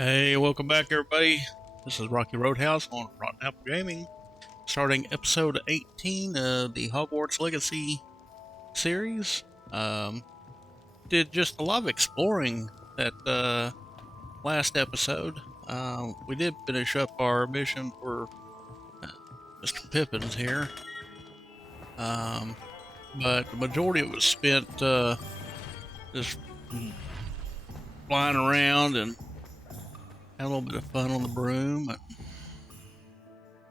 Hey, welcome back, everybody. This is Rocky Roadhouse on Rotten Apple Gaming, starting episode 18 of the Hogwarts Legacy series. Did just a lot of exploring that last episode. We did finish up our mission for uh, Mr. Pippin's here, but the majority of it was spent just flying around and had a little bit of fun on the broom and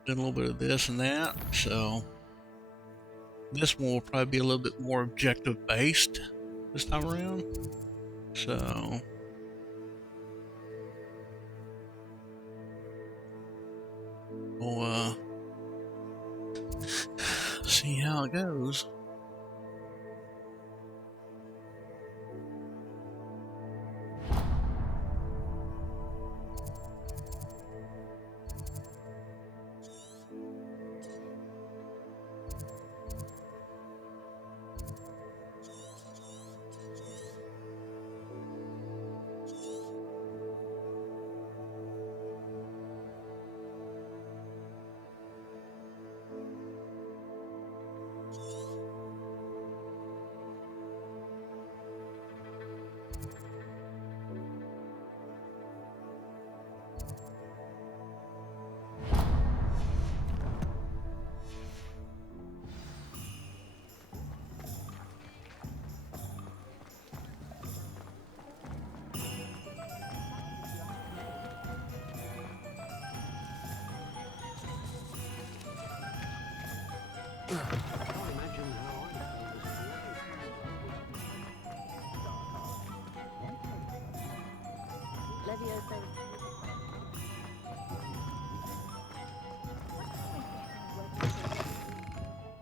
did a little bit of this and that. So this one will probably be a little bit more objective based this time around. So we'll see how it goes.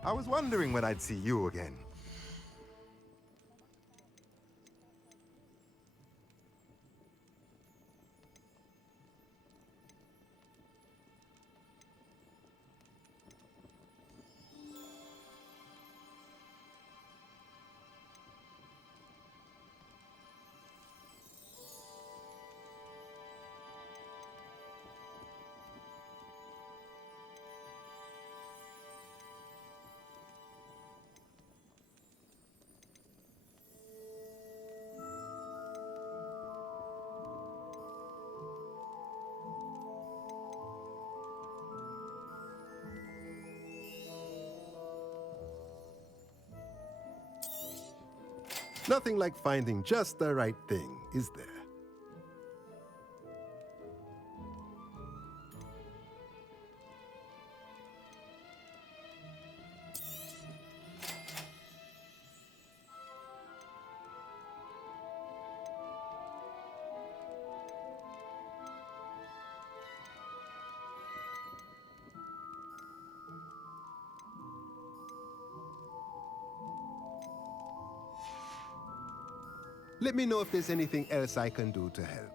I was wondering when I'd see you again. Nothing like finding just the right thing, is there? Let me know if there's anything else I can do to help.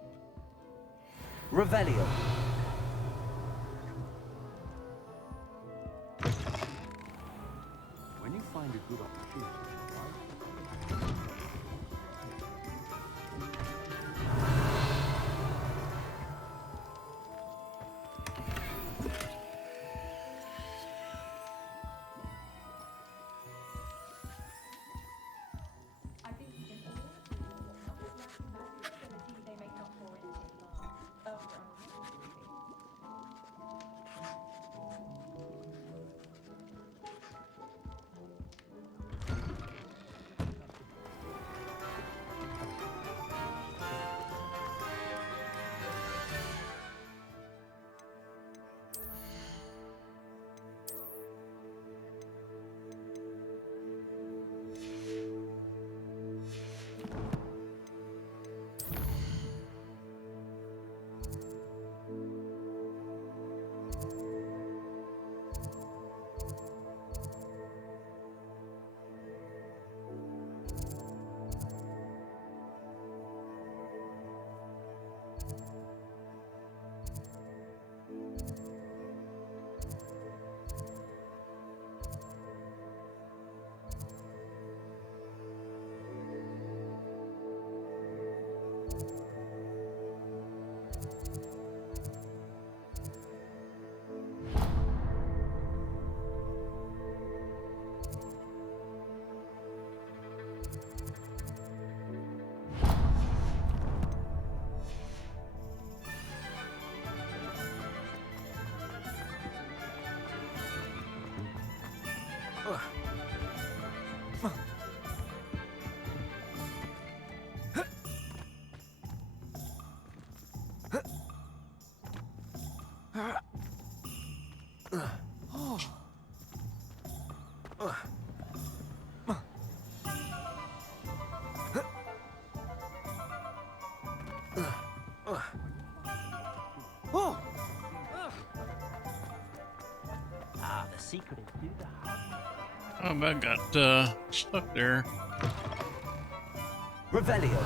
Revelio. When you find a good opportunity, The secret is through the heart. Oh, I got stuck there. Revelio.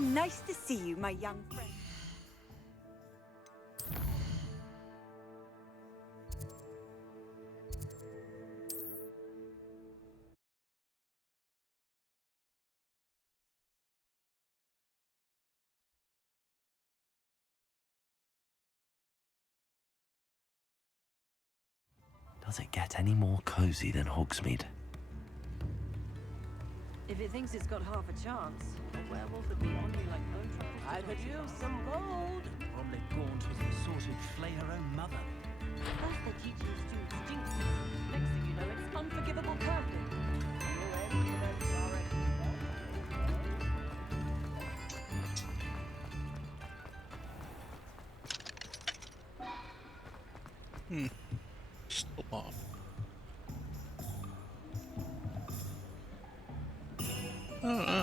Nice to see you, my young friend. Does it get any more cozy than Hogsmeade? If it thinks it's got half a chance, a werewolf would be on you like bone trouble. I could use some gold. Probably Gaunt was the sort who'd flay her own mother. First they teach you to instinct. Next thing you know, it's unforgivable curfew. Still off. Well.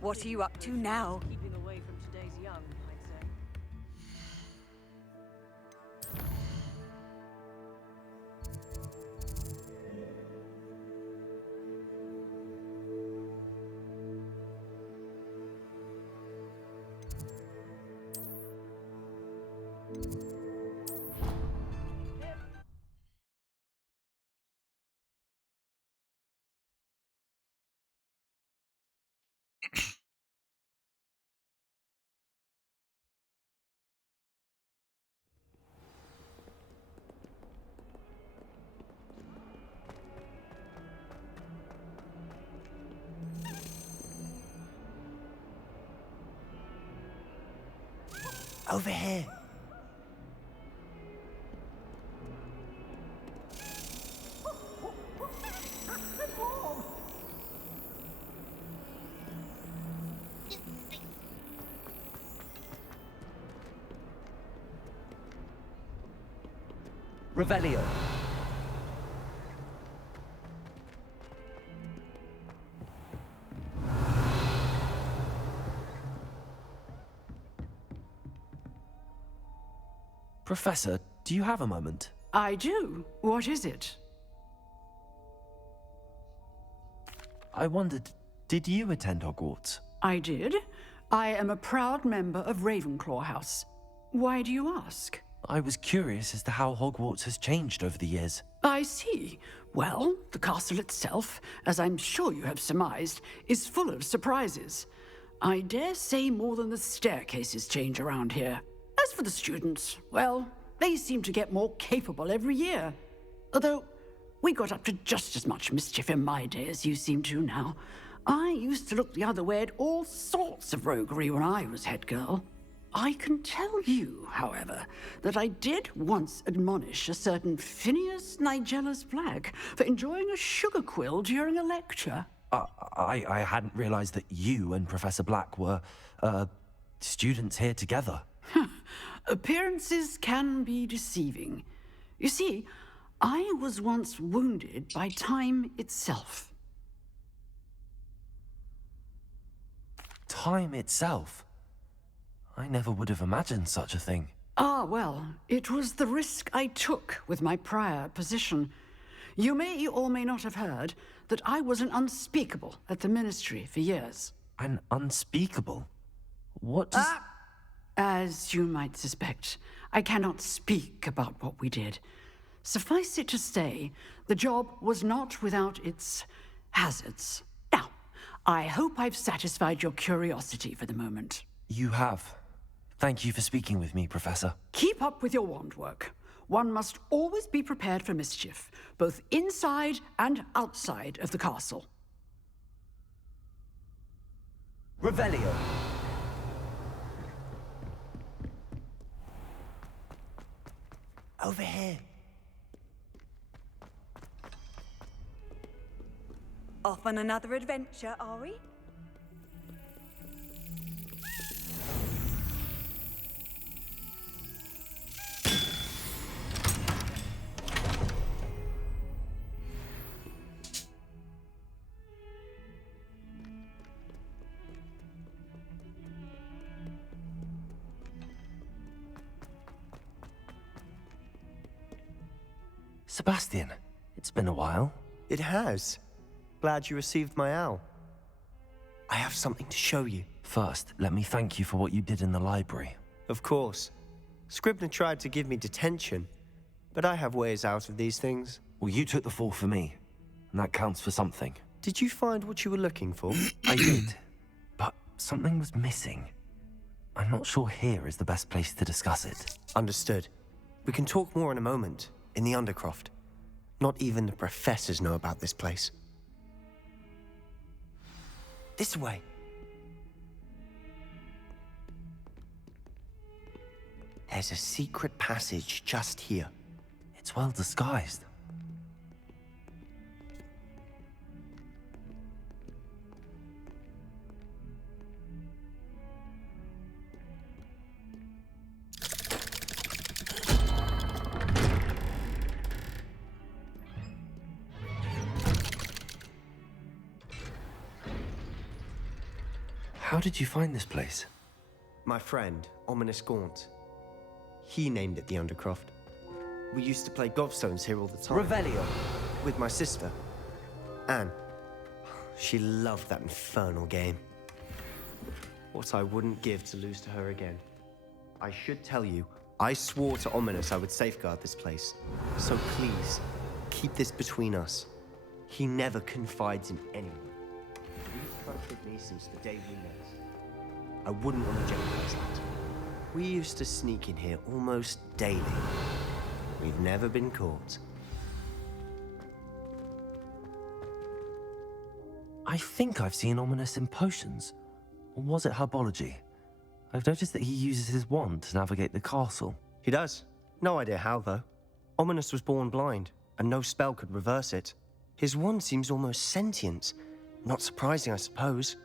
What are you up to now? Keeping away from today's young, I'd say. Over here. Revelio. Professor, do you have a moment? I do. What is it? I wondered, did you attend Hogwarts? I did. I am a proud member of Ravenclaw House. Why do you ask? I was curious as to how Hogwarts has changed over the years. I see. Well, the castle itself, as I'm sure you have surmised, is full of surprises. I dare say more than the staircases change around here. As for the students, well, they seem to get more capable every year. Although, we got up to just as much mischief in my day as you seem to now. I used to look the other way at all sorts of roguery when I was head girl. I can tell you, however, that I did once admonish a certain Phineas Nigellus Black for enjoying a sugar quill during a lecture. I hadn't realized that you and Professor Black were, students here together. Appearances can be deceiving. You see, I was once wounded by time itself. Time itself? I never would have imagined such a thing. Ah, well, it was the risk I took with my prior position. You may or may not have heard that I was an unspeakable at the Ministry for years. An unspeakable? What does... As you might suspect, I cannot speak about what we did. Suffice it to say, the job was not without its hazards. Now, I hope I've satisfied your curiosity for the moment. You have. Thank you for speaking with me, Professor. Keep up with your wand work. One must always be prepared for mischief, both inside and outside of the castle. Revelio. Over here. Off on another adventure, are we? Sebastian, it's been a while. It has. Glad you received my owl. I have something to show you. First, let me thank you for what you did in the library. Of course. Scribner tried to give me detention, but I have ways out of these things. Well, you took the fall for me, and that counts for something. Did you find what you were looking for? I did, but something was missing. I'm not sure here is the best place to discuss it. Understood. We can talk more in a moment, in the Undercroft. Not even the professors know about this place. This way. There's a secret passage just here. It's well disguised. How did you find this place? My friend, Ominous Gaunt. He named it the Undercroft. We used to play gobstones here all the time. Revelio. With my sister, Anne. She loved that infernal game. What I wouldn't give to lose to her again. I should tell you, I swore to Ominous I would safeguard this place. So please, keep this between us. He never confides in anyone. He's trusted me since the day we met. I wouldn't want to jeopardize that. We used to sneak in here almost daily. We've never been caught. I think I've seen Ominous in potions. Or was it herbology? I've noticed that he uses his wand to navigate the castle. He does. No idea how, though. Ominous was born blind, and no spell could reverse it. His wand seems almost sentient. Not surprising, I suppose.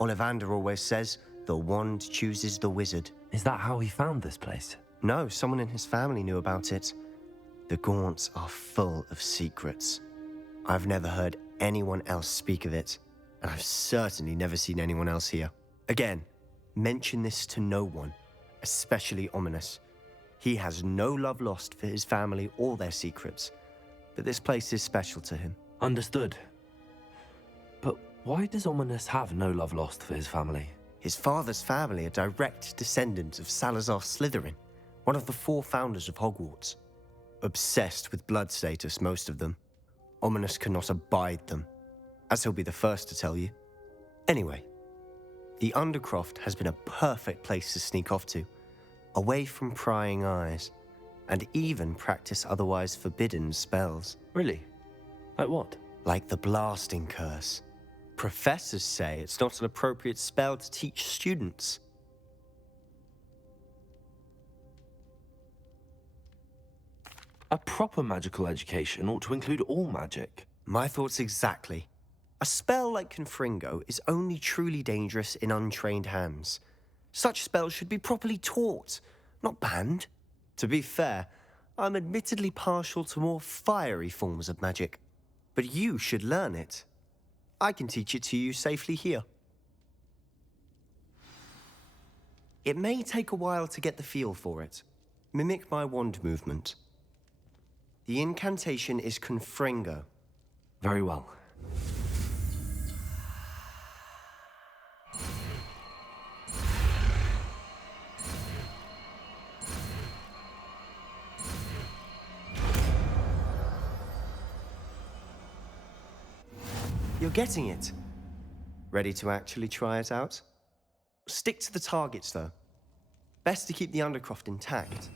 Ollivander always says, the wand chooses the wizard. Is that how he found this place? No, someone in his family knew about it. The Gaunts are full of secrets. I've never heard anyone else speak of it, and I've certainly never seen anyone else here. Again, mention this to no one, especially Ominous. He has no love lost for his family or their secrets, but this place is special to him. Understood. But why does Ominous have no love lost for his family? His father's family are direct descendants of Salazar Slytherin, one of the 4 founders of Hogwarts. Obsessed with blood status, most of them. Ominous cannot abide them, as he'll be the first to tell you. Anyway, the Undercroft has been a perfect place to sneak off to, away from prying eyes, and even practice otherwise forbidden spells. Really? Like what? Like the blasting curse. Professors say it's not an appropriate spell to teach students. A proper magical education ought to include all magic. My thoughts exactly. A spell like Confringo is only truly dangerous in untrained hands. Such spells should be properly taught, not banned. To be fair, I'm admittedly partial to more fiery forms of magic, but you should learn it. I can teach it to you safely here. It may take a while to get the feel for it. Mimic my wand movement. The incantation is Confringo. Very well. You're getting it. Ready to actually try it out? Stick to the targets, though. Best to keep the Undercroft intact.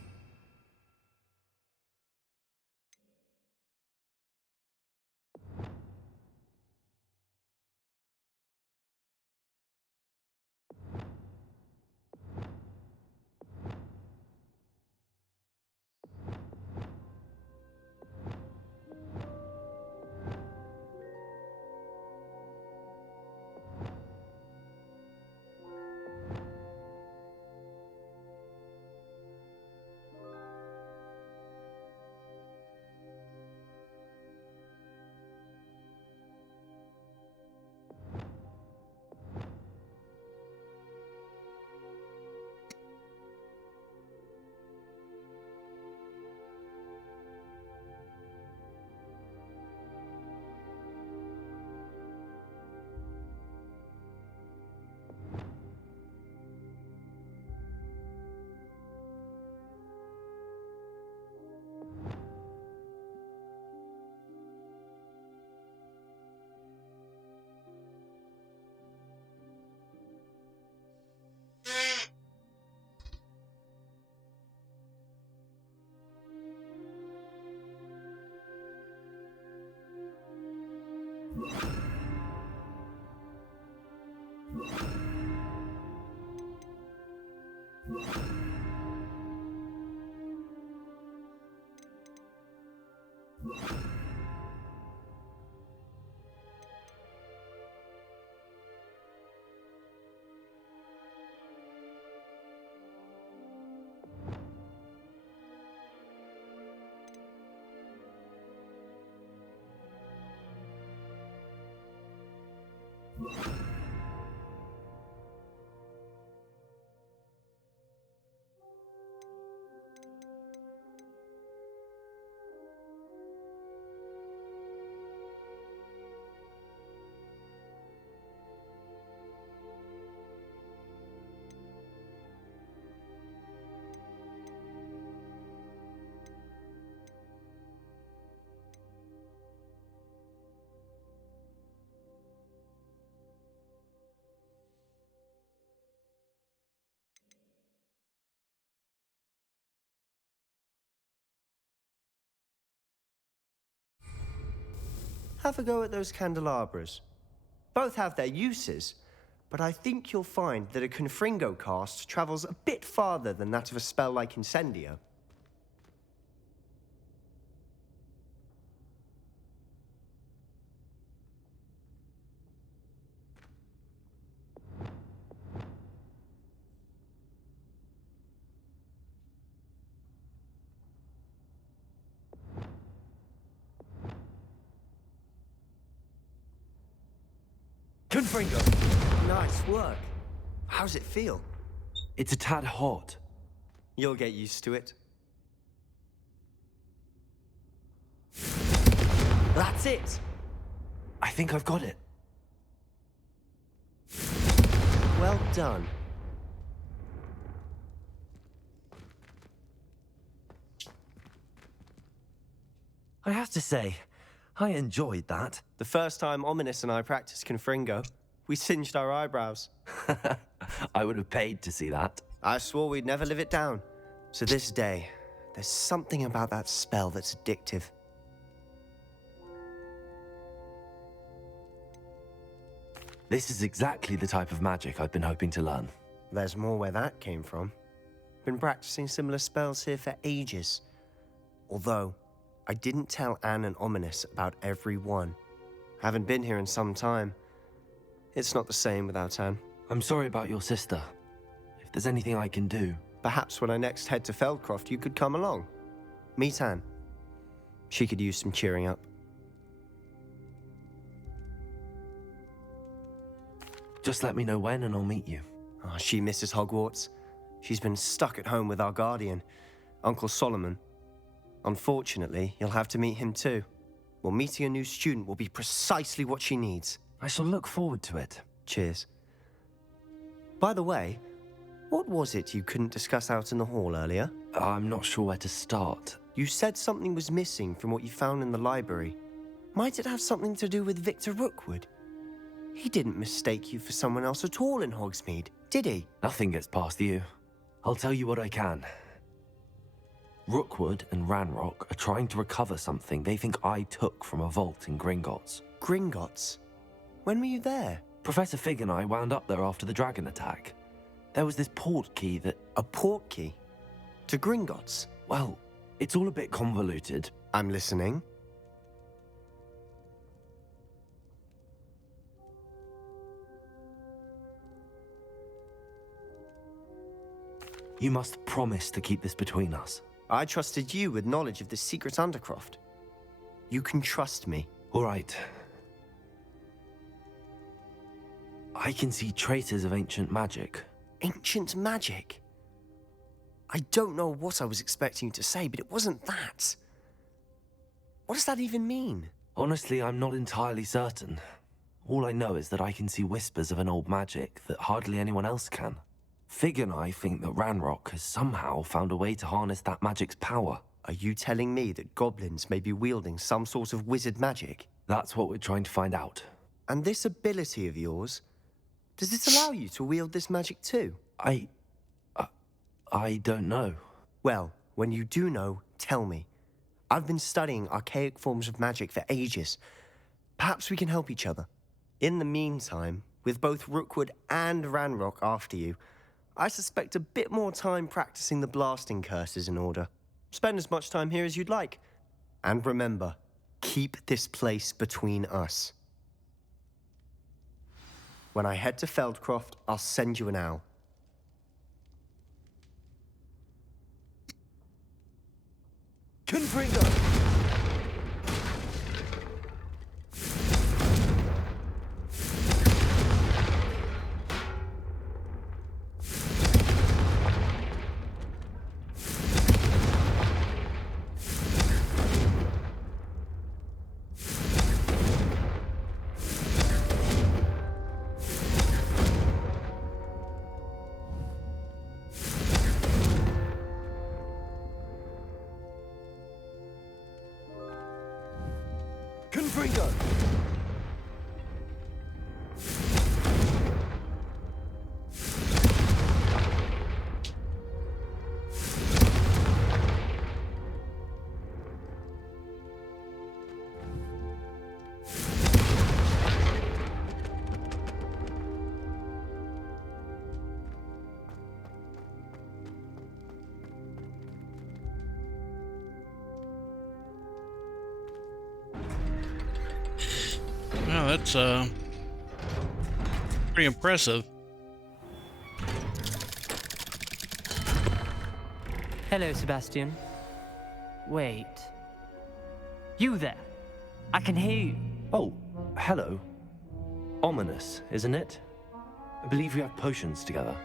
Have a go at those candelabras. Both have their uses, but I think you'll find that a Confringo cast travels a bit farther than that of a spell like Incendio. Confringo! Nice work. How's it feel? It's a tad hot. You'll get used to it. That's it! I think I've got it. Well done. I have to say, I enjoyed that. The first time Ominous and I practiced Confringo, we singed our eyebrows. I would have paid to see that. I swore we'd never live it down. To this day, there's something about that spell that's addictive. This is exactly the type of magic I've been hoping to learn. There's more where that came from. Been practicing similar spells here for ages. Although, I didn't tell Anne and Ominous about every one. Haven't been here in some time. It's not the same without Anne. I'm sorry about your sister. If there's anything I can do... Perhaps when I next head to Feldcroft, you could come along. Meet Anne. She could use some cheering up. Just let me know when and I'll meet you. Oh, she misses Hogwarts. She's been stuck at home with our guardian, Uncle Solomon. Unfortunately, you'll have to meet him too. Well, meeting a new student will be precisely what she needs. I shall look forward to it. Cheers. By the way, what was it you couldn't discuss out in the hall earlier? I'm not sure where to start. You said something was missing from what you found in the library. Might it have something to do with Victor Rookwood? He didn't mistake you for someone else at all in Hogsmeade, did he? Nothing gets past you. I'll tell you what I can. Rookwood and Ranrock are trying to recover something they think I took from a vault in Gringotts. Gringotts? When were you there? Professor Fig and I wound up there after the dragon attack. There was this port key that... A port key? To Gringotts? Well, it's all a bit convoluted. I'm listening. You must promise to keep this between us. I trusted you with knowledge of this secret Undercroft. You can trust me. All right. I can see traces of ancient magic. Ancient magic? I don't know what I was expecting you to say, but it wasn't that. What does that even mean? Honestly, I'm not entirely certain. All I know is that I can see whispers of an old magic that hardly anyone else can. Fig and I think that Ranrock has somehow found a way to harness that magic's power. Are you telling me that goblins may be wielding some sort of wizard magic? That's what we're trying to find out. And this ability of yours, does it allow you to wield this magic too? I don't know. Well, when you do know, tell me. I've been studying archaic forms of magic for ages. Perhaps we can help each other. In the meantime, with both Rookwood and Ranrock after you, I suspect a bit more time practicing the blasting curse is in order. Spend as much time here as you'd like. And remember, keep this place between us. When I head to Feldcroft, I'll send you an owl. Confringo! Confringo! Wow, that's pretty impressive. Hello, Sebastian. Wait. You there? I can hear you. Oh, hello. Ominous, isn't it? I believe we have potions together.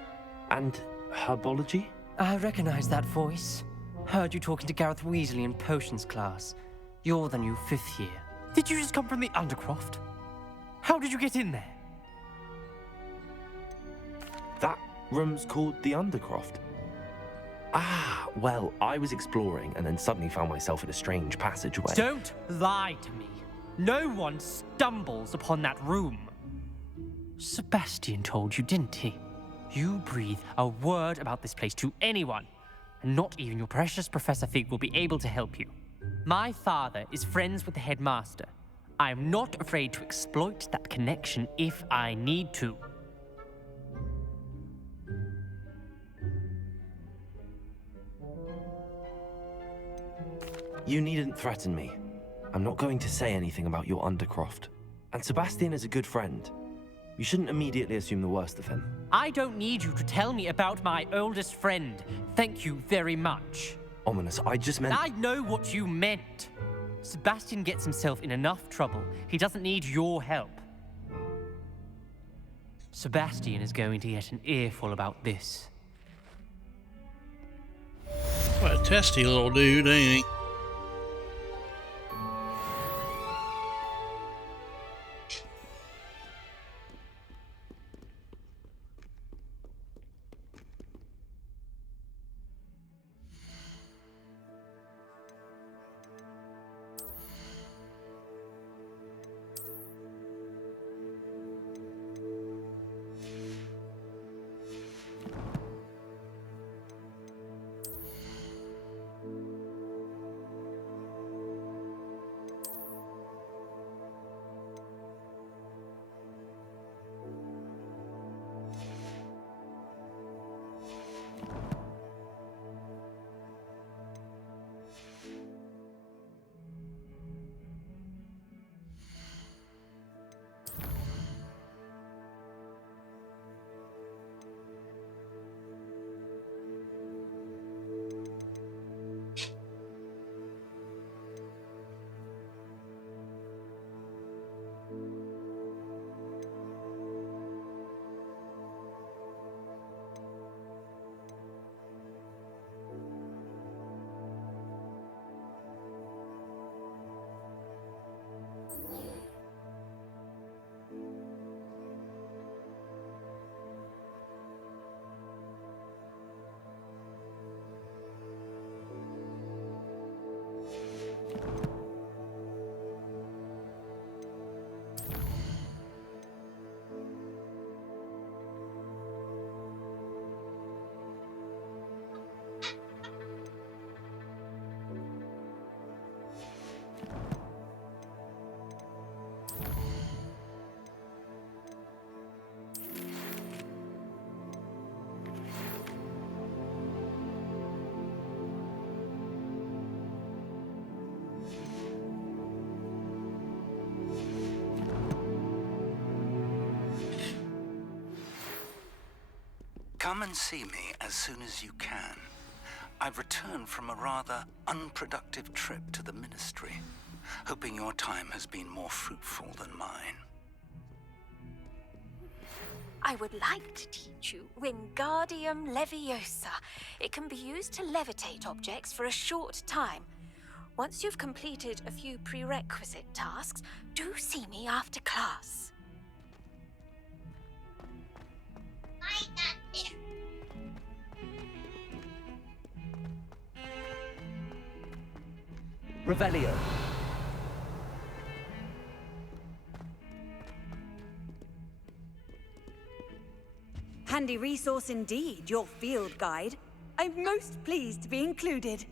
And herbology? I recognize that voice. Heard you talking to Gareth Weasley in potions class. You're the new 5th year. Did you just come from the Undercroft? How did you get in there? That room's called the Undercroft. Ah, well, I was exploring and then suddenly found myself in a strange passageway. Don't lie to me. No one stumbles upon that room. Sebastian told you, didn't he? You breathe a word about this place to anyone, and not even your precious Professor Fig will be able to help you. My father is friends with the Headmaster. I am not afraid to exploit that connection if I need to. You needn't threaten me. I'm not going to say anything about your Undercroft. And Sebastian is a good friend. You shouldn't immediately assume the worst of him. I don't need you to tell me about my oldest friend. Thank you very much. Ominous, I just meant... I know what you meant. Sebastian gets himself in enough trouble. He doesn't need your help. Sebastian is going to get an earful about this. What a testy little dude, ain't he? Come and see me as soon as you can. I've returned from a rather unproductive trip to the Ministry, hoping your time has been more fruitful than mine. I would like to teach you Wingardium Leviosa. It can be used to levitate objects for a short time. Once you've completed a few prerequisite tasks, do see me after class. Revelio. Handy resource indeed, your field guide. I'm most pleased to be included.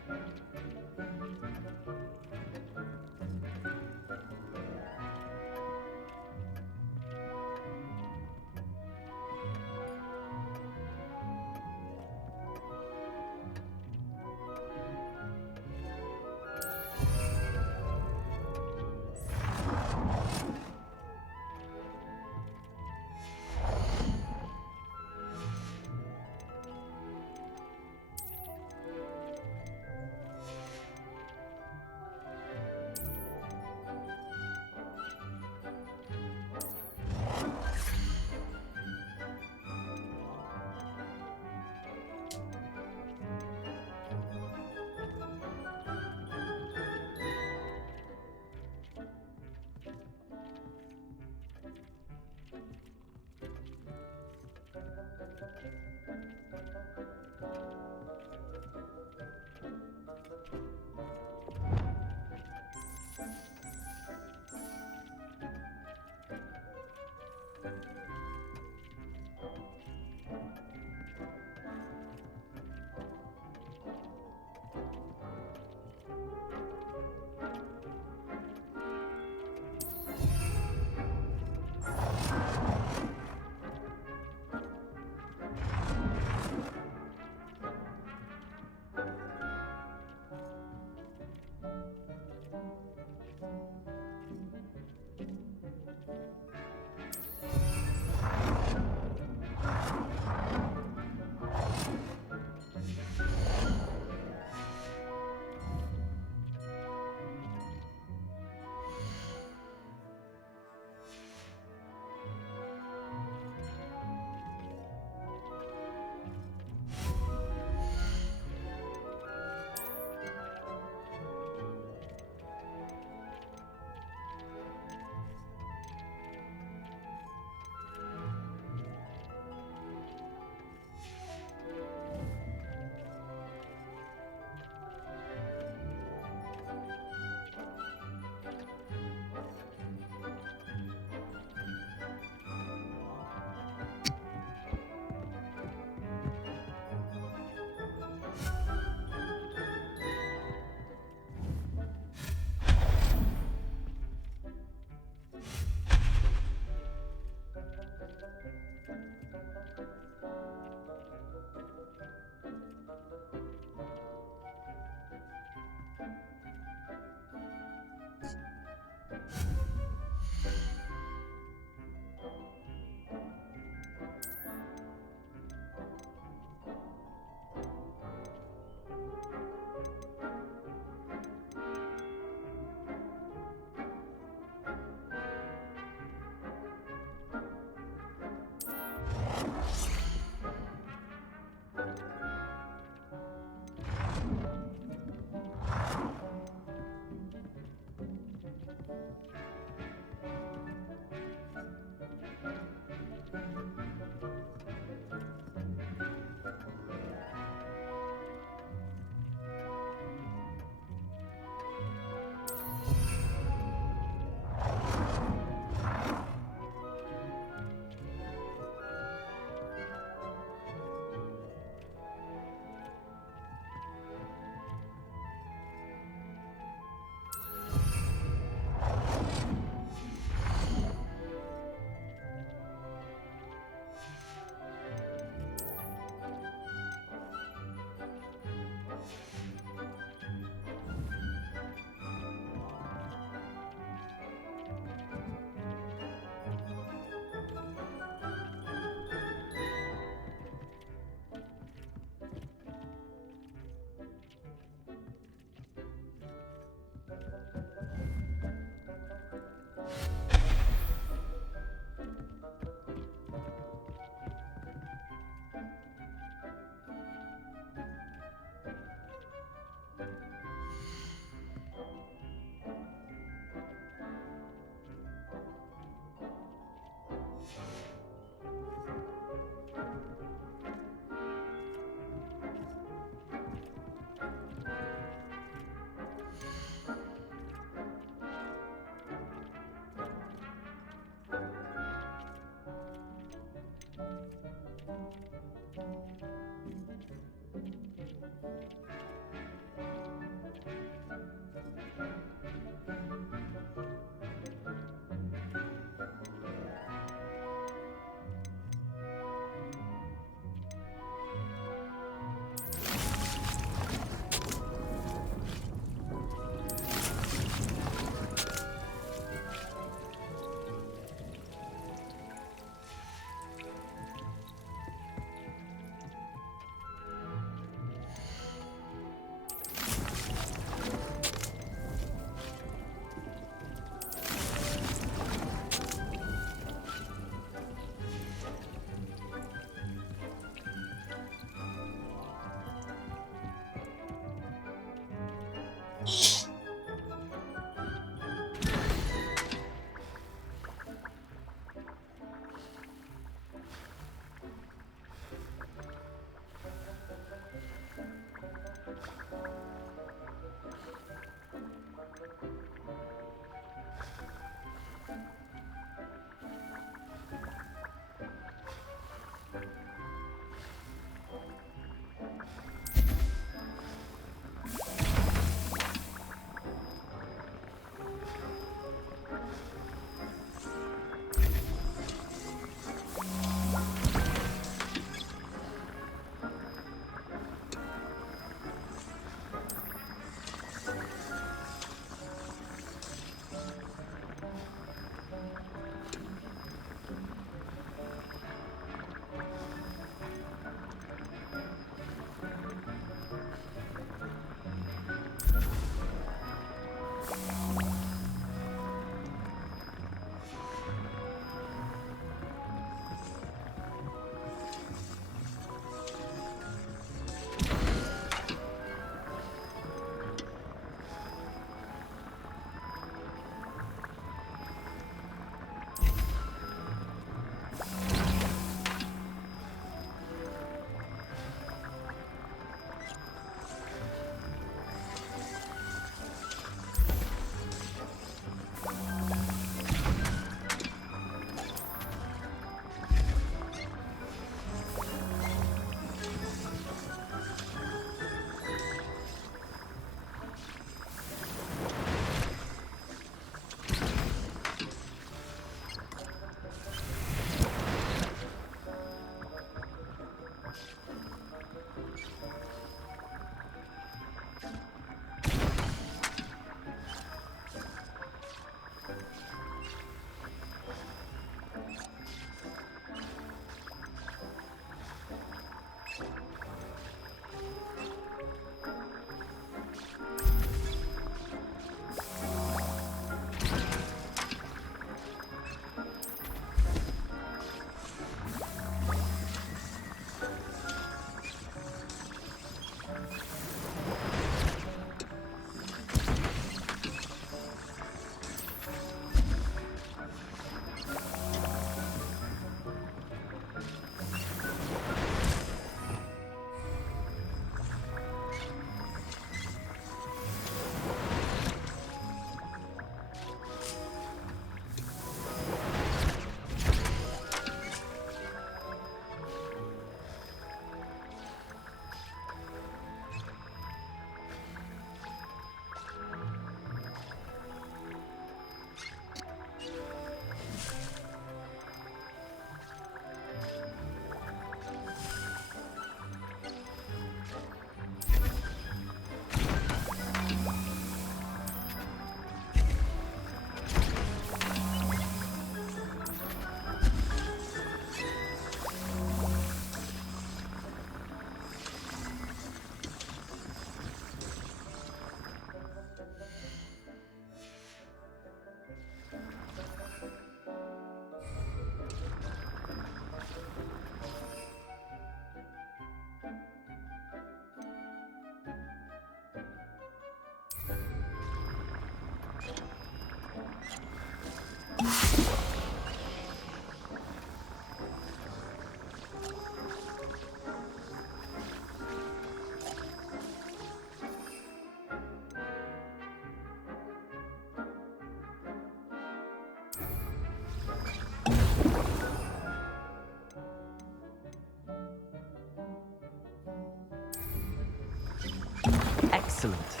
Excellent.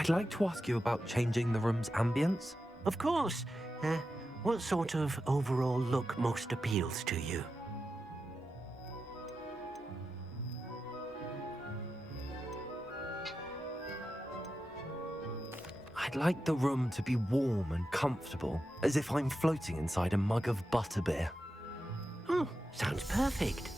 I'd like to ask you about changing the room's ambience. Of course. What sort of overall look most appeals to you? I'd like the room to be warm and comfortable, as if I'm floating inside a mug of butterbeer. Oh, sounds perfect.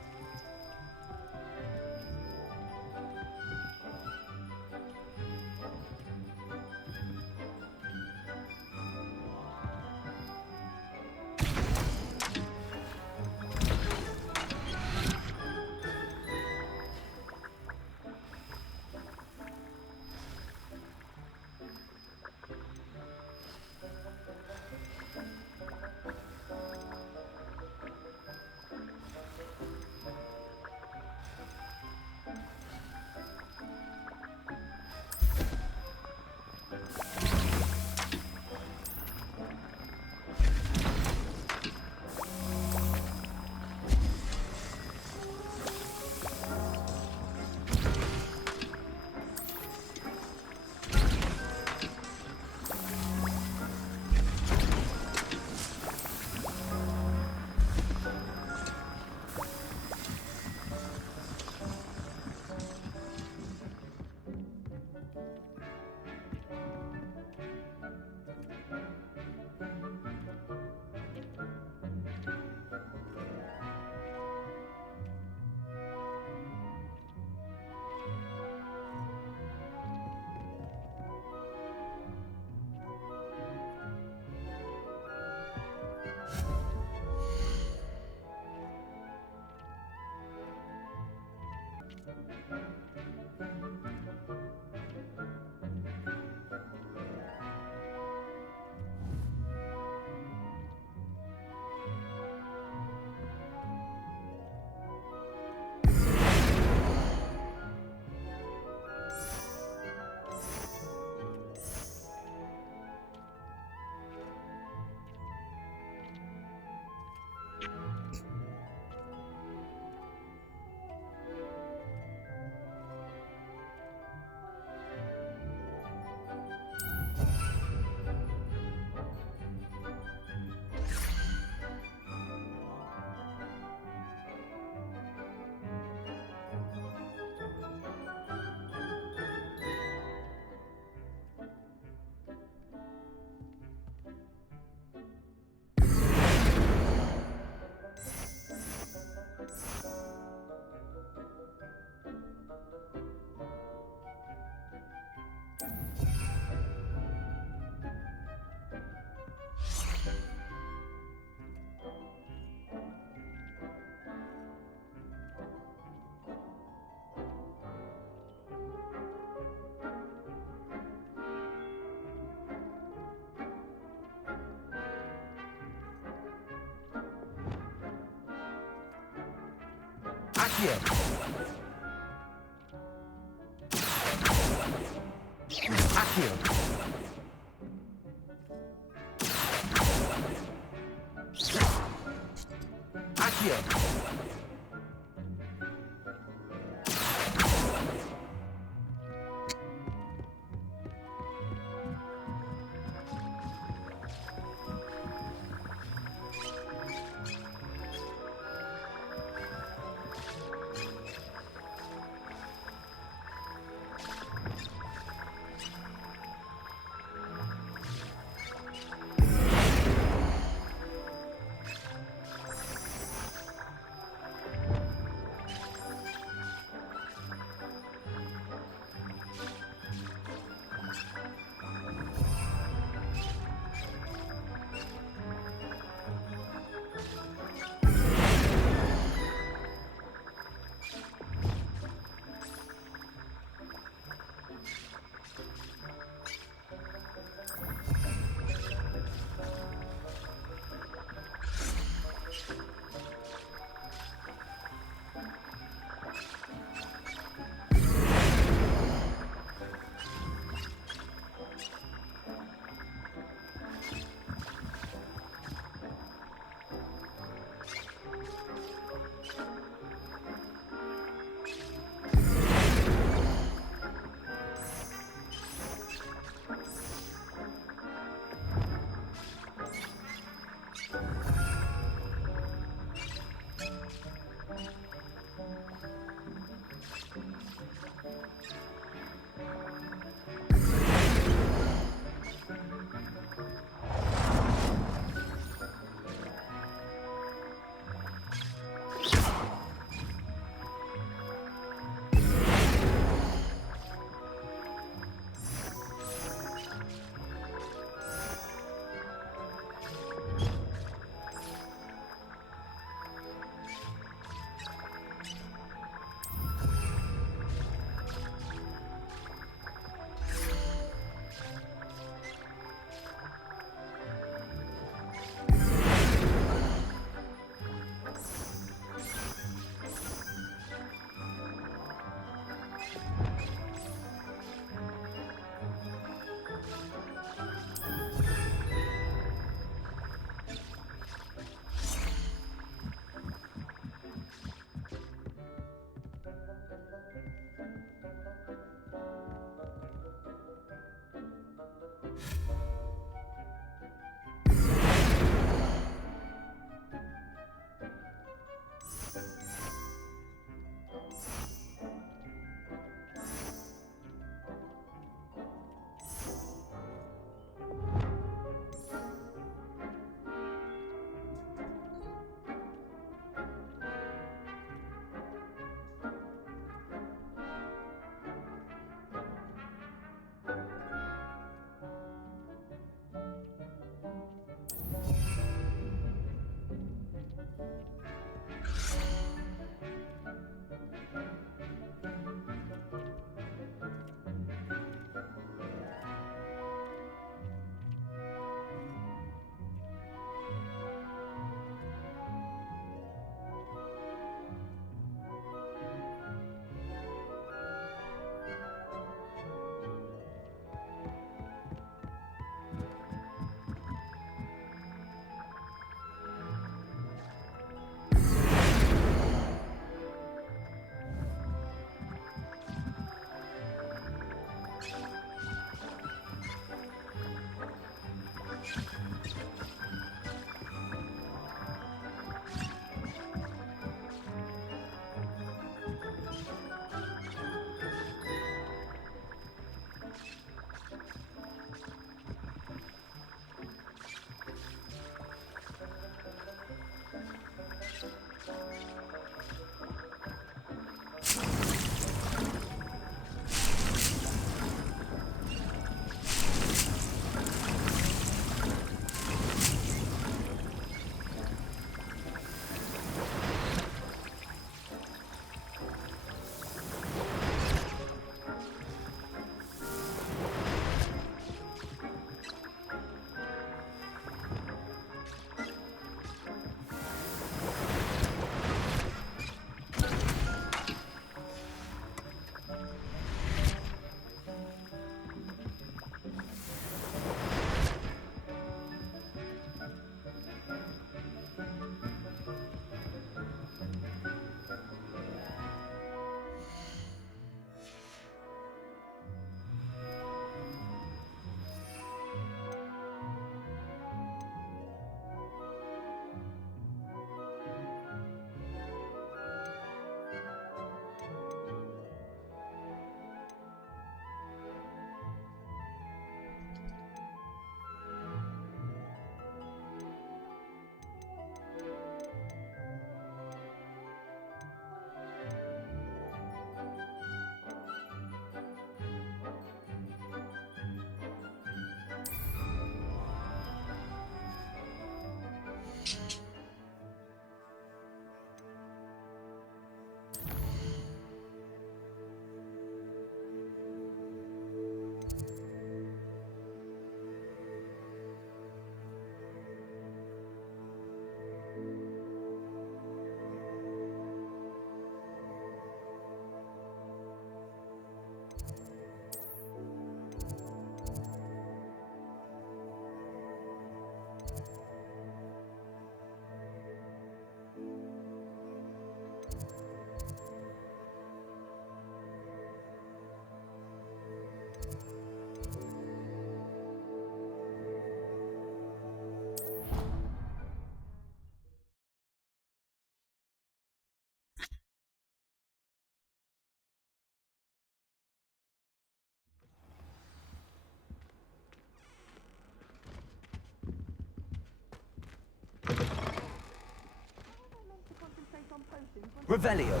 Revelio.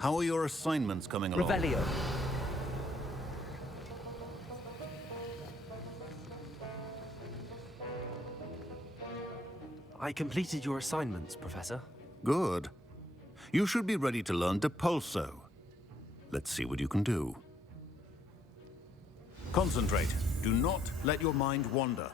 How are your assignments coming along? Revelio. I completed your assignments, Professor. Good. You should be ready to learn Depulso. Let's see what you can do. Concentrate. Do not let your mind wander.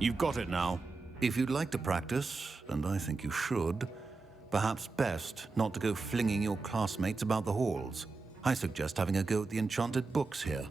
You've got it now. If you'd like to practice, and I think you should, perhaps best not to go flinging your classmates about the halls. I suggest having a go at the enchanted books here.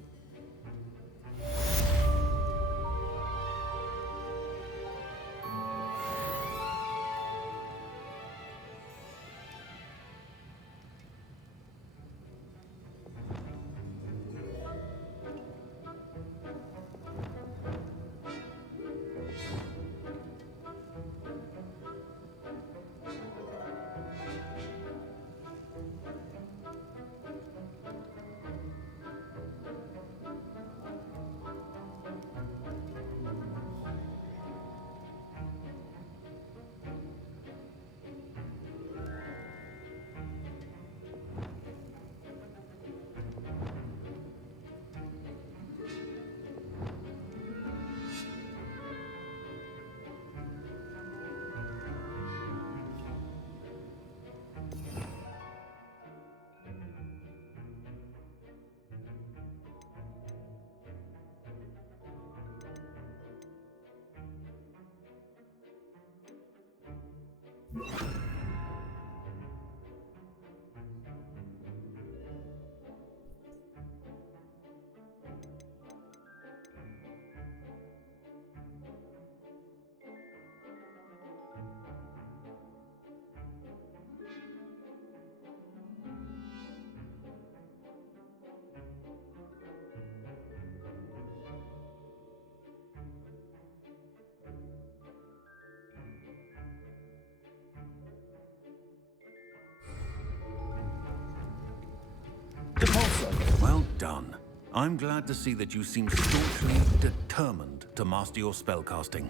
Depulso. Well done. I'm glad to see that you seem staunchly determined to master your spellcasting.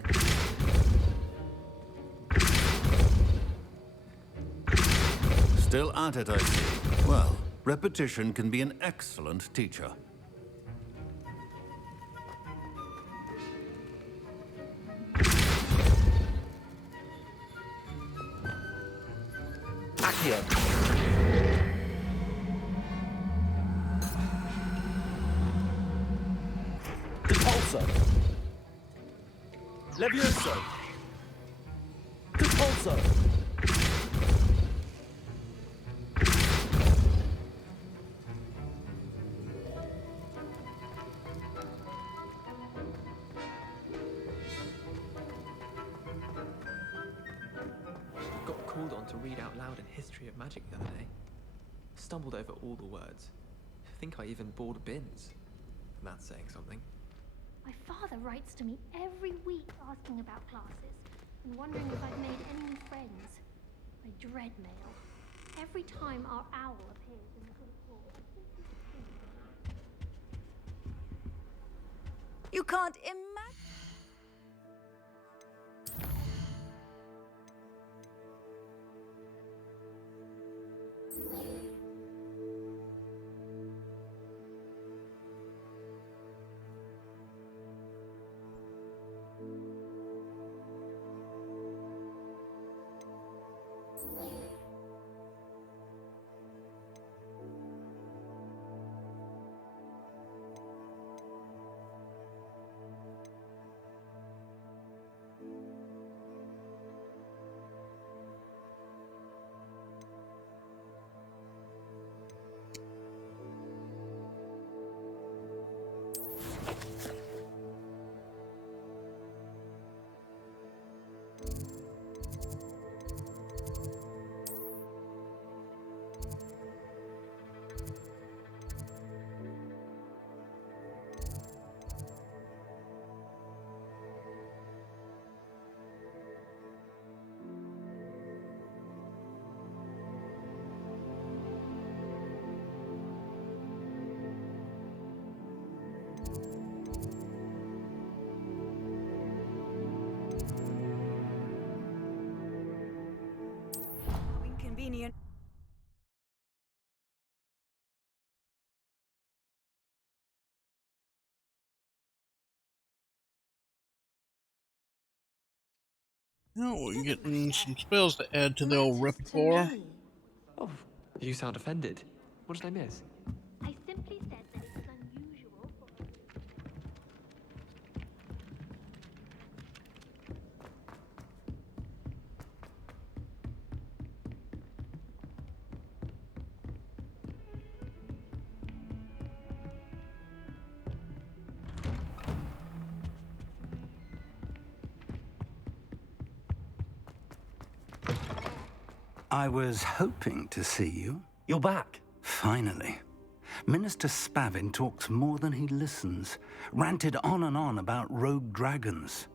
Still at it, I see. Well, repetition can be an excellent teacher. Accio. Depulso. Levioso. Depulso. Got called on to read out loud in History of Magic the other day. Stumbled over all the words. Think I even bored bins. That's saying something. My father writes to me every week asking about classes and wondering if I've made any new friends. I dread mail. Every time our owl appears in the good hall, I simply scream. You can't imagine. Inconvenient. Now we're getting some spells to add to the old Matters to repertoire. me. Oh, you sound offended. What did I miss? I simply said that it was unusual for... I was hoping to see you. You're back. Finally. Minister Spavin talks more than he listens. Ranted on and on about rogue dragons.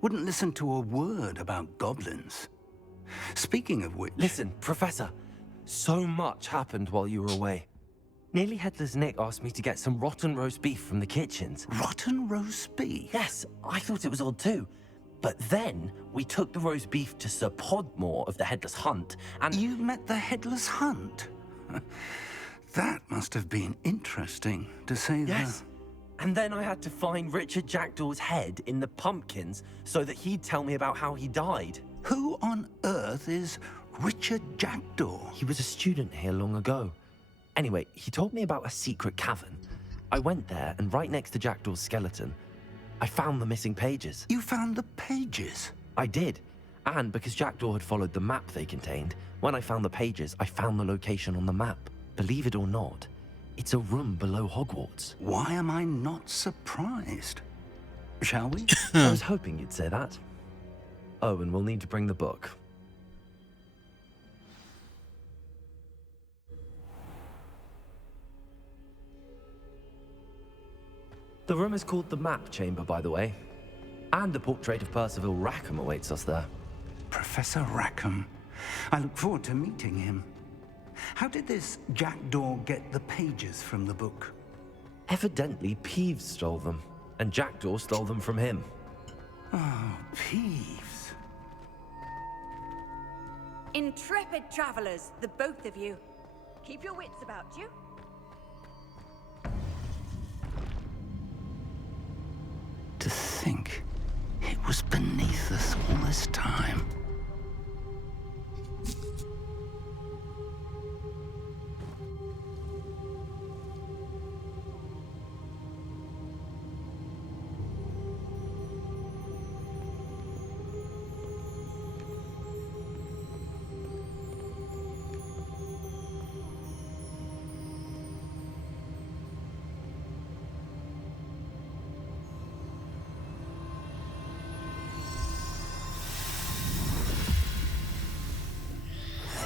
Wouldn't listen to a word about goblins. Speaking of which... Listen, Professor. So much happened while you were away. Nearly Headless Nick asked me to get some rotten roast beef from the kitchens. Rotten roast beef? Yes, I thought it was odd too. But then we took the roast beef to Sir Podmore of the Headless Hunt, and... You met the Headless Hunt? That must have been interesting, to say the... Yes. And then I had to find Richard Jackdaw's head in the pumpkins so that he'd tell me about how he died. Who on earth is Richard Jackdaw? He was a student here long ago. Anyway, he told me about a secret cavern. I went there, and right next to Jackdaw's skeleton, I found the missing pages. You found the pages? I did. And because Jackdaw had followed the map they contained, when I found the pages, I found the location on the map. Believe it or not, it's a room below Hogwarts. Why am I not surprised? Shall we? I was hoping you'd say that. Oh, and we'll need to bring the book. The room is called the Map Chamber, by the way. And a portrait of Percival Rackham awaits us there. Professor Rackham. I look forward to meeting him. How did this Jackdaw get the pages from the book? Evidently, Peeves stole them, and Jackdaw stole them from him. Oh, Peeves. Intrepid travelers, the both of you. Keep your wits about you. To think it was beneath us all this time.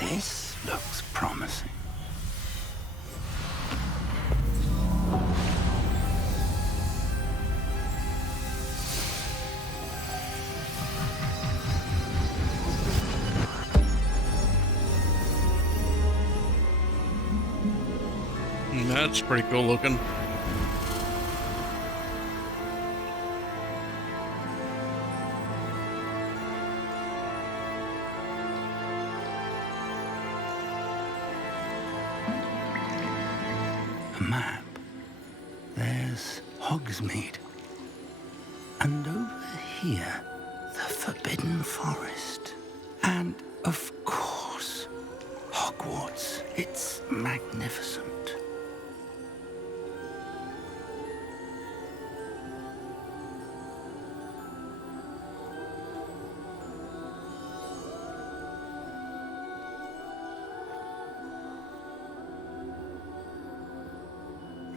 This looks promising. That's pretty cool looking. A map. There's Hogsmeade. And over here, the Forbidden Forest. And, of course, Hogwarts. It's magnificent.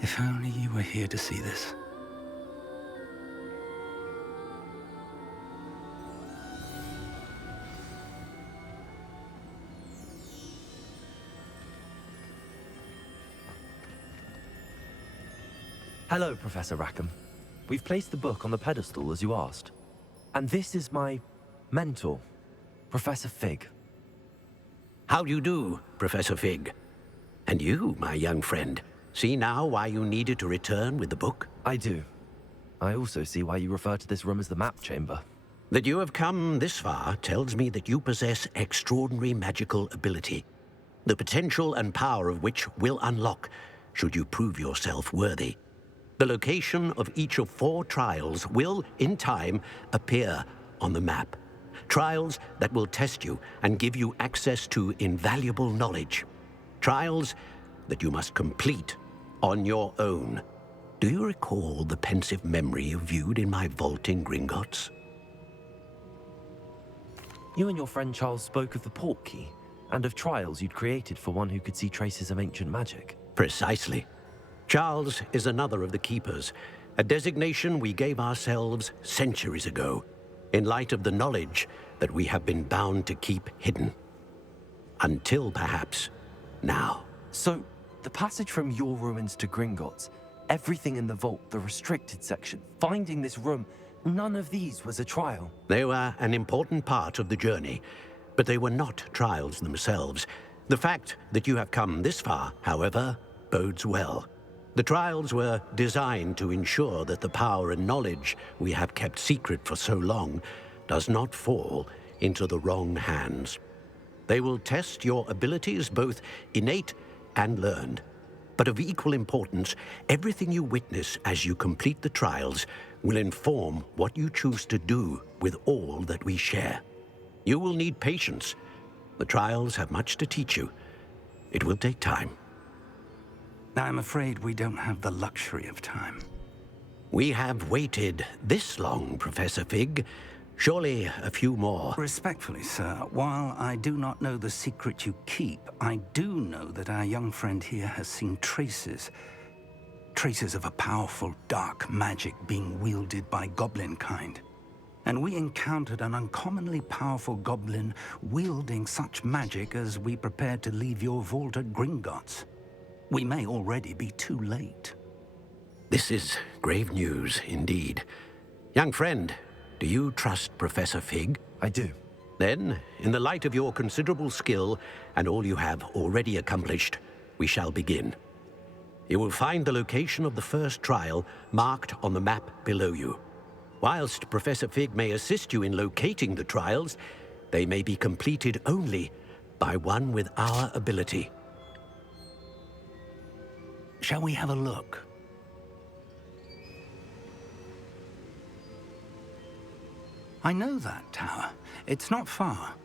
If only you were here to see this. Hello, Professor Rackham. We've placed the book on the pedestal as you asked. And this is my mentor, Professor Fig. How do you do, Professor Fig? And you, my young friend, see now why you needed to return with the book? I do. I also see why you refer to this room as the map chamber. That you have come this far tells me that you possess extraordinary magical ability, the potential and power of which will unlock should you prove yourself worthy. The location of each of 4 trials will, in time, appear on the map. Trials that will test you and give you access to invaluable knowledge. Trials that you must complete on your own. Do you recall the pensive memory you viewed in my vault in Gringotts? You and your friend Charles spoke of the port key, and of trials you'd created for one who could see traces of ancient magic. Precisely. Charles is another of the Keepers, a designation we gave ourselves centuries ago, in light of the knowledge that we have been bound to keep hidden. Until perhaps now. So, the passage from your ruins to Gringotts, everything in the vault, the restricted section, finding this room, none of these was a trial. They were an important part of the journey, but they were not trials themselves. The fact that you have come this far, however, bodes well. The trials were designed to ensure that the power and knowledge we have kept secret for so long does not fall into the wrong hands. They will test your abilities, both innate and learned. But of equal importance, everything you witness as you complete the trials will inform what you choose to do with all that we share. You will need patience. The trials have much to teach you. It will take time. I'm afraid we don't have the luxury of time. We have waited this long, Professor Fig. Surely a few more. Respectfully, sir, while I do not know the secret you keep, I do know that our young friend here has seen traces of a powerful dark magic being wielded by goblin kind. And we encountered an uncommonly powerful goblin wielding such magic as we prepared to leave your vault at Gringotts. We may already be too late. This is grave news indeed. Young friend, do you trust Professor Fig? I do. Then, in the light of your considerable skill and all you have already accomplished, we shall begin. You will find the location of the first trial marked on the map below you. Whilst Professor Fig may assist you in locating the trials, they may be completed only by one with our ability. Shall we have a look? I know that tower. It's not far.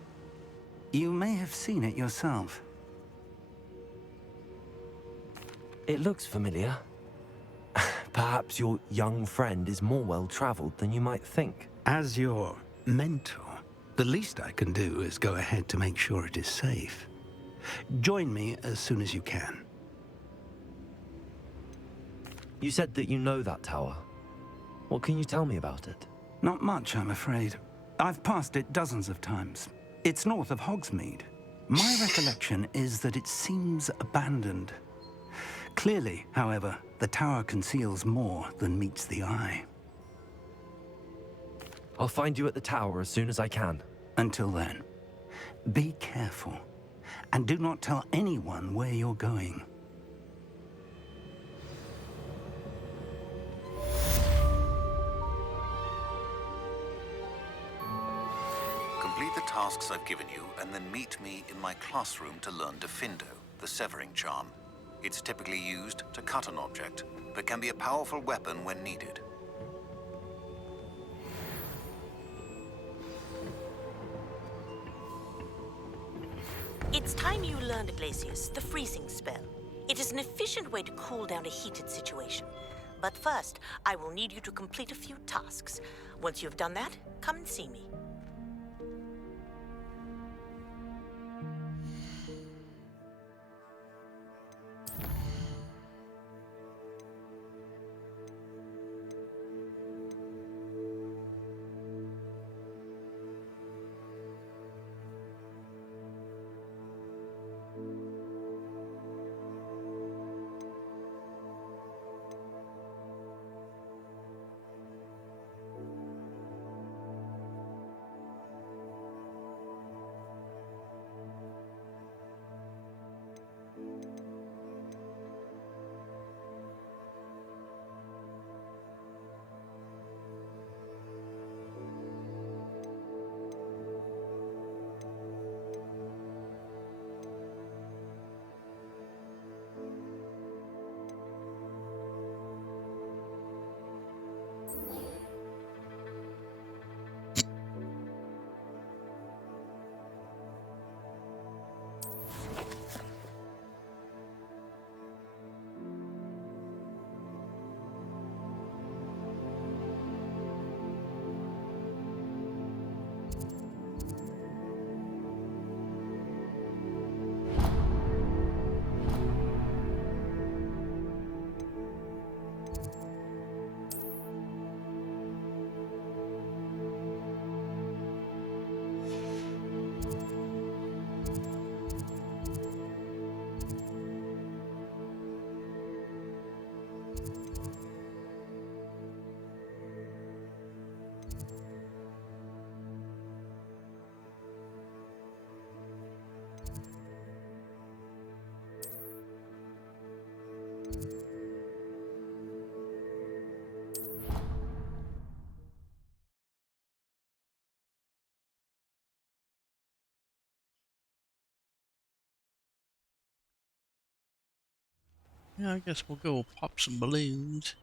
You may have seen it yourself. It looks familiar. Perhaps your young friend is more well-traveled than you might think. As your mentor, the least I can do is go ahead to make sure it is safe. Join me as soon as you can. You said that you know that tower. What can you tell me about it? Not much, I'm afraid. I've passed it dozens of times. It's north of Hogsmeade. My recollection is that it seems abandoned. Clearly, however, the tower conceals more than meets the eye. I'll find you at the tower as soon as I can. Until then, be careful, and do not tell anyone where you're going. Complete the tasks I've given you, and then meet me in my classroom to learn Confingo, the severing charm. It's typically used to cut an object, but can be a powerful weapon when needed. It's time you learned Glacius, the freezing spell. It is an efficient way to cool down a heated situation. But first, I will need you to complete a few tasks. Once you've done that, come and see me. Yeah, I guess we'll go pop some balloons.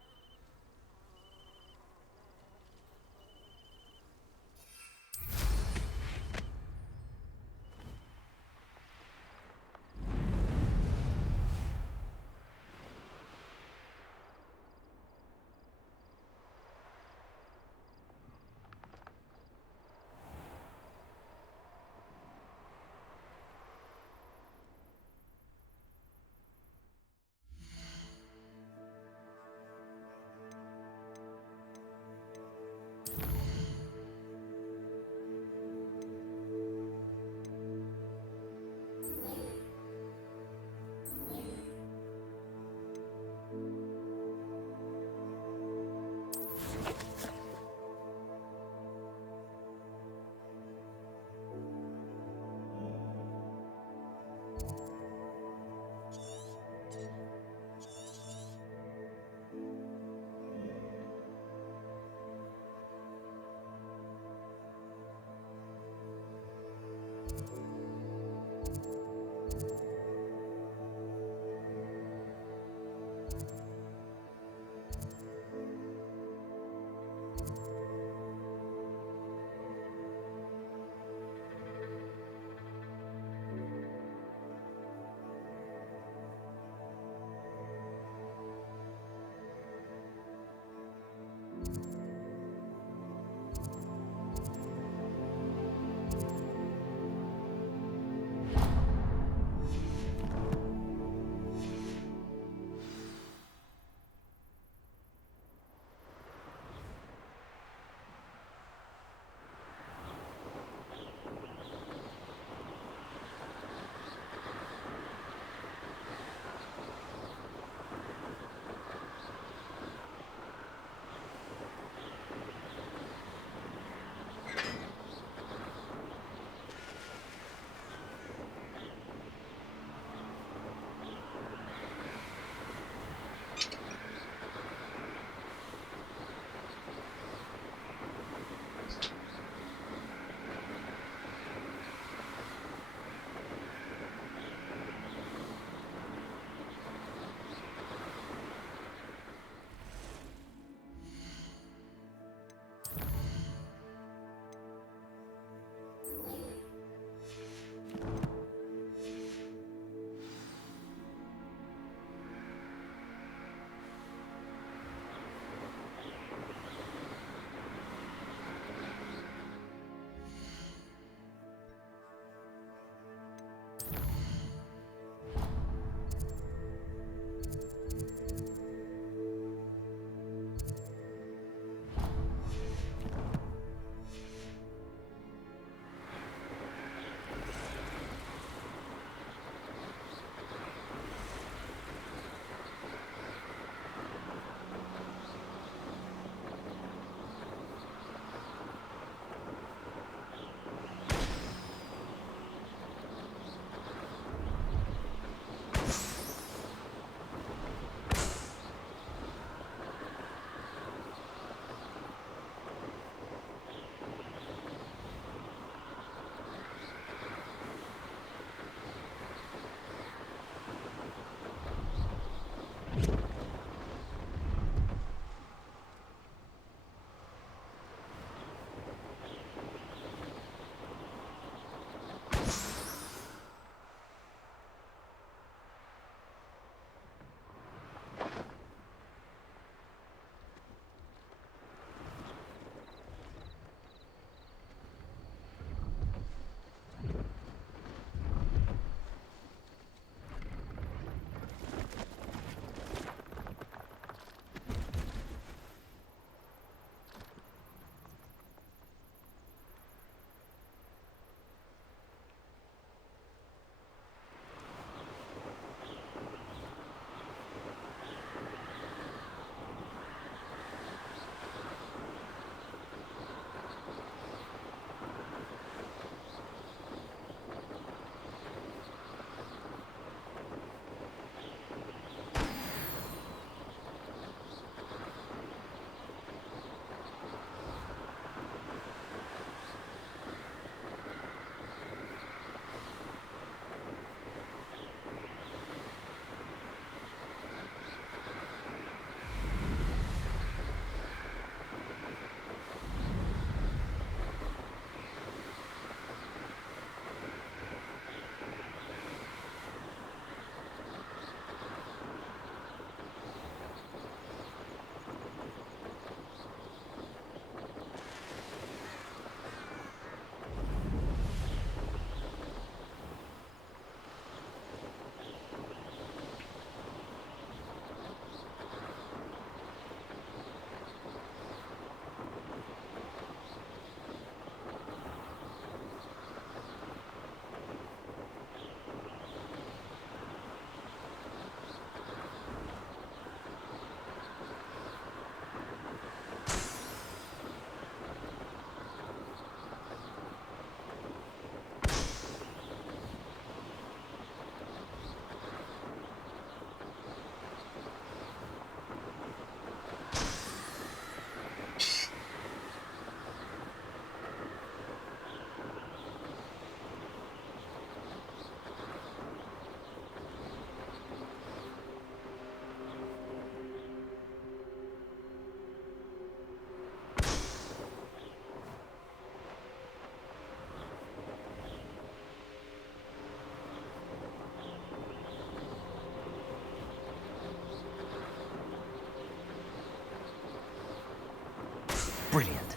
Brilliant.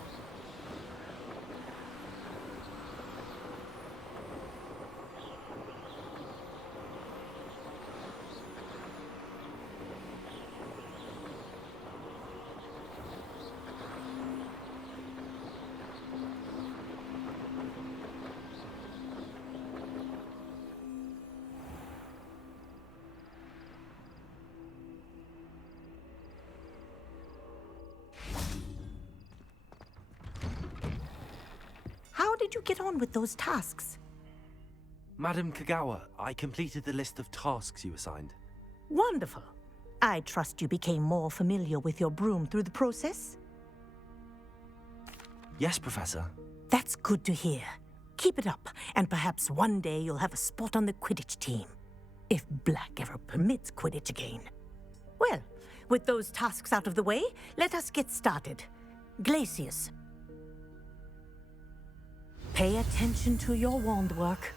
How did you get on with those tasks? Madam Kogawa, I completed the list of tasks you assigned. Wonderful. I trust you became more familiar with your broom through the process? Yes, Professor. That's good to hear. Keep it up, and perhaps one day you'll have a spot on the Quidditch team. If Black ever permits Quidditch again. Well, with those tasks out of the way, let us get started. Glacius. Pay attention to your wand work.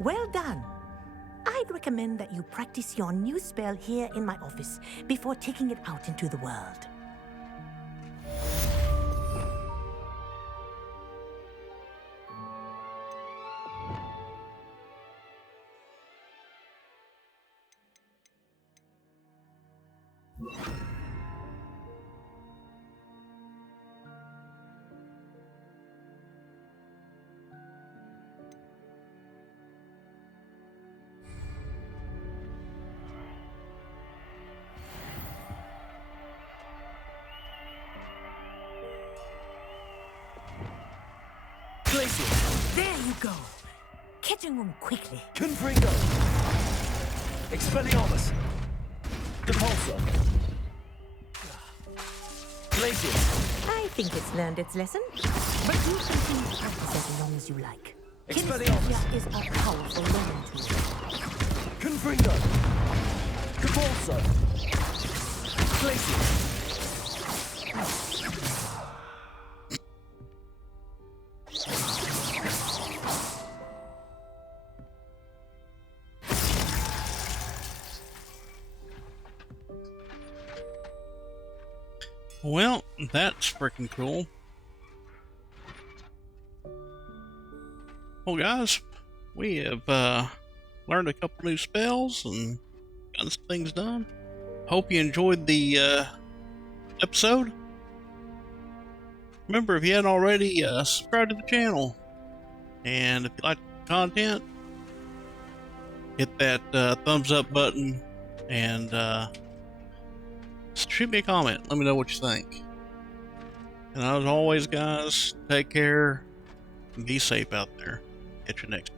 Well done. I'd recommend that you practice your new spell here in my office before taking it out into the world. Glacius! There you go. Catching them quickly. Confringo! Expelliarmus! Depulso! Glacius! I think it's learned its lesson, but you continue to practice as long as you like. Expelliarmus! Kinesthesia is a powerful learning tool. Confringo! Depulso! Glacius! Well, that's freaking cool. Well, guys, we have learned a couple new spells and got some things done. Hope you enjoyed the episode. Remember, if you hadn't already, subscribe to the channel. And if you like the content, hit that thumbs up button and shoot me a comment. Let me know what you think. And as always, guys, take care and be safe out there. Catch you next time.